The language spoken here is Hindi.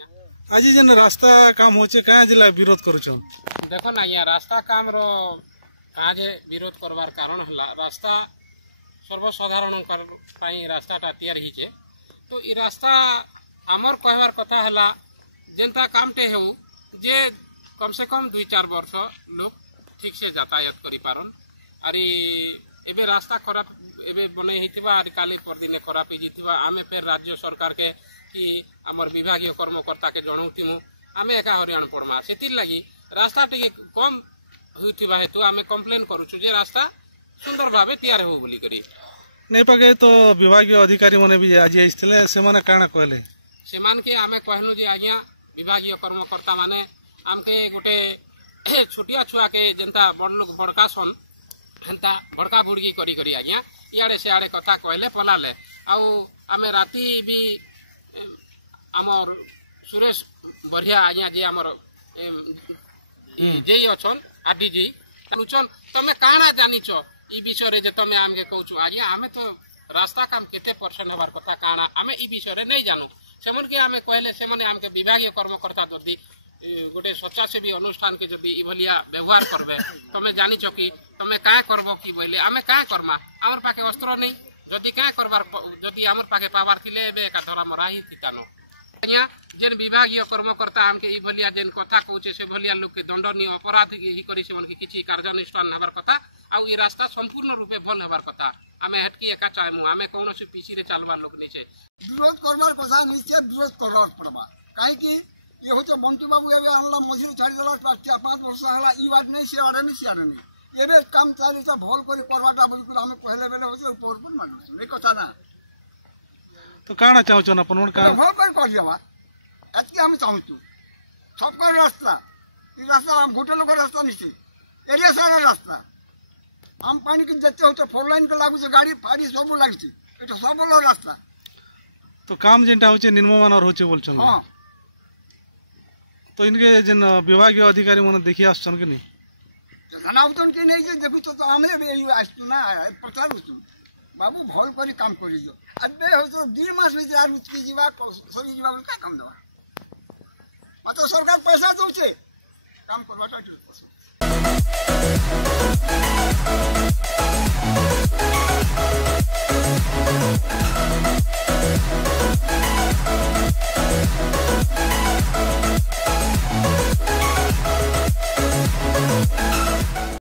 आज जन रास्ता काम होचे कहाँ जिला विरोध करुछन देखो ना यहाँ रास्ता काम रो कहाँ जे विरोध करवार कारण हला रास्ता सर्वसाधारण रास्ताटा तैयारी हिचे तो ये रास्ता आमर कहवार कथा हला जेनता कामटे हो जे कम से कम 2-4 वर्ष लोग ठीक से यातायात करि पारन आरी एबे रास्ता खराब एबे बने हितिबा आरी काली परदिने खराब हे जितिबा आमे फेर राज्य सरकार के कि आमर विभागीय कर्मकर्ता के जणाउतिमु आमे एका हरियाण पड़मा सेतिर लागि रास्ता टिके कम होइतिबा हेतु आमे कंप्लेन करूछु जे रास्ता सुंदर भाबे तैयार हो बोली करी नहीं पागे तो विभागीय अधिकारी माने भी आज आइथिले से माने काना कहले सेमान के आमे कहनु जे आज्ञा विभागीय कर्मकर्ता माने आमके गोटे छोटिया छुआ के जनता बड़ लोग भड़कासन हेंता भड़का भुड़की करी करी आज्ञा इाड़े से आड़े कथा कहले पलाले आउ आमे राती भी आमर सुरेश बढ़िया आज्ञा जे आमर जे अछन आरडीजी अनुचन तमे काना जानिछ ई विषय रे जे तमे आमके कहूछु आज्ञा आमे तो रास्ता काम केते परसेंट हबार कथा काना आमे ई विषय रे नै जानु सेमन के आमे कहले सेमने आमके विभागीय कर्मकर्ता जदी गोटे स्वच्छासेवी अनुष्ठान के जदी इभलिया व्यवहार करबे तमे जानिछ कि तमे का करबो कि बोले आमे का करमा हमर पाके वस्त्र नै जदी का करबार जदी हमर पाके पावर थिले बे का धरा मराई थितानो आज्ञा जेन विभागीय कर्मकर्ता हमके इभलिया जेन कथा कहूचे से भलिया लोग के दंडनीय अपराध ही करी सेमन के किछि कार्यानुष्ठान हबार कथा आ ई रास्ता संपूर्ण रूपे भल हबार कथा आमे हटकी एका चाहमु आमे कोनोसी पीछी रे चलबार लोग नै छे विरोध करबार कथा निश्चय विरोध करबार पड़बा काहे कि ये होते मंटू बाबू एबे आनला मझिर छाड़ी देला 5 वर्ष हला ई बात नै से आड़े नै से आड़े नै एबे काम चालू त भल करी करबाटा बोली को हम कहले बेले होते ऊपर पर मानु ए कथा ना तो काना चाहछन अपन का भल कर कहलिया आज के हम चाहछु सबका रास्ता ई रास्ता हम गोटे लोग रास्ता नै छै एरिया सारा रास्ता हम पानी के जते होते 4 लाइन के लागू से गाड़ी फाड़ी सब लागि छै एटा सब रास्ता तो काम जेंटा होचे निर्ममान और होचे बोलछन हां तो इनके जन विभागीय अधिकारी मन देखि आछन कि नहीं जनाउतन के नहीं जे देखु तो हमें बे आस्तु ना प्रचार होतु बाबू भल करी काम करी जो अबे हो तो 2 मास में यार उचकी जीवा सरी जीवा का काम दवा मतलब सरकार पैसा दउछे काम करवाटा ठीक